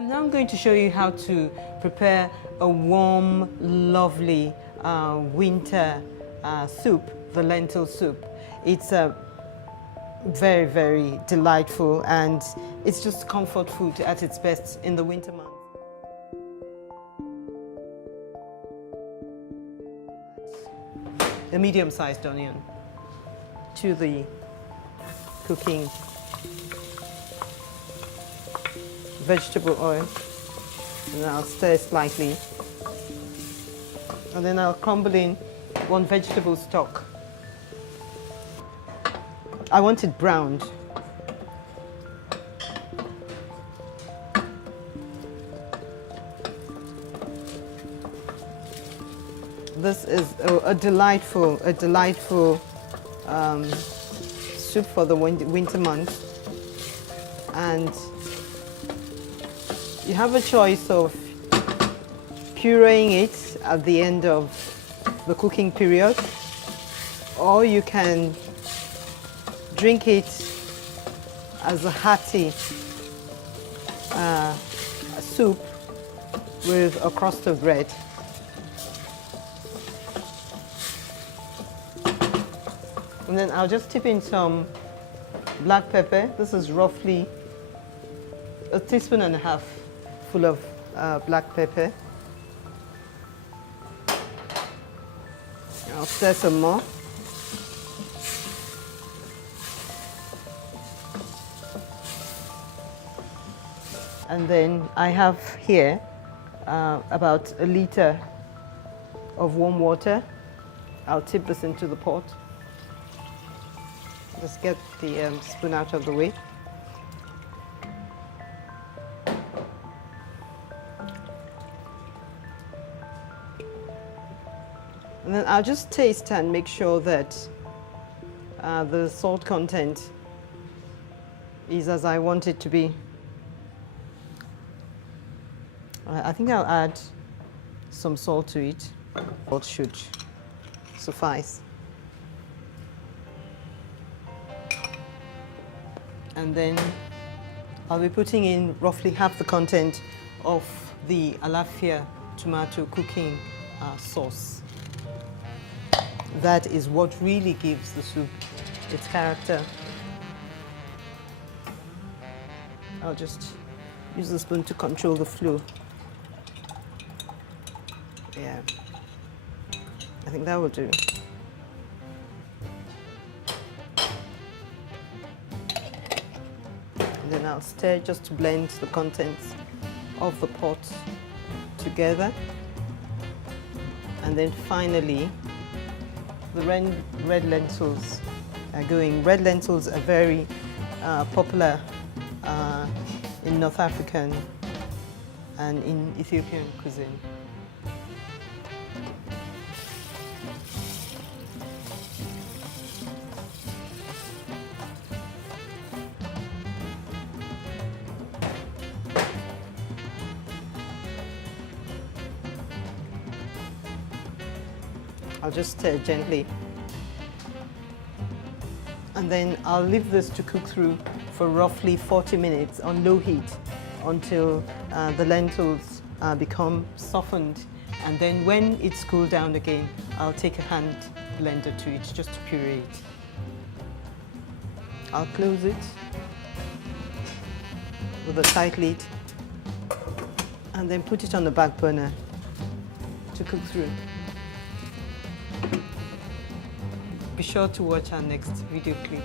I'm now going to show you how to prepare a warm, lovely winter soup, the lentil soup. It's a very, very delightful, and it's just comfort food at its best in the winter months. A medium-sized onion to the cooking vegetable oil, and I'll stir slightly, and then I'll crumble in one vegetable stock. I want it browned. This is a delightful soup for the winter months, and you have a choice of pureeing it at the end of the cooking period, or you can drink it as a hearty soup with a crust of bread. And then I'll just tip in some black pepper. This is roughly a teaspoon and a half full of black pepper. I'll stir some more. And then I have here about a liter of warm water. I'll tip this into the pot. Just get the spoon out of the way. And then I'll just taste and make sure that the salt content is as I want it to be. I think I'll add some salt to it. Salt should suffice. And then I'll be putting in roughly half the content of the Alafia Tomato cooking sauce. That is what really gives the soup its character. I'll just use the spoon to control the flow. Yeah, I think that will do. And then I'll stir just to blend the contents of the pot together. And then finally, the red lentils are going. Red lentils are very popular in North African and in Ethiopian cuisine. I'll just stir gently, and then I'll leave this to cook through for roughly 40 minutes on low heat until the lentils become softened, and then when it's cooled down again, I'll take a hand blender to it just to puree it. I'll close it with a tight lid and then put it on the back burner to cook through. Be sure to watch our next video clip.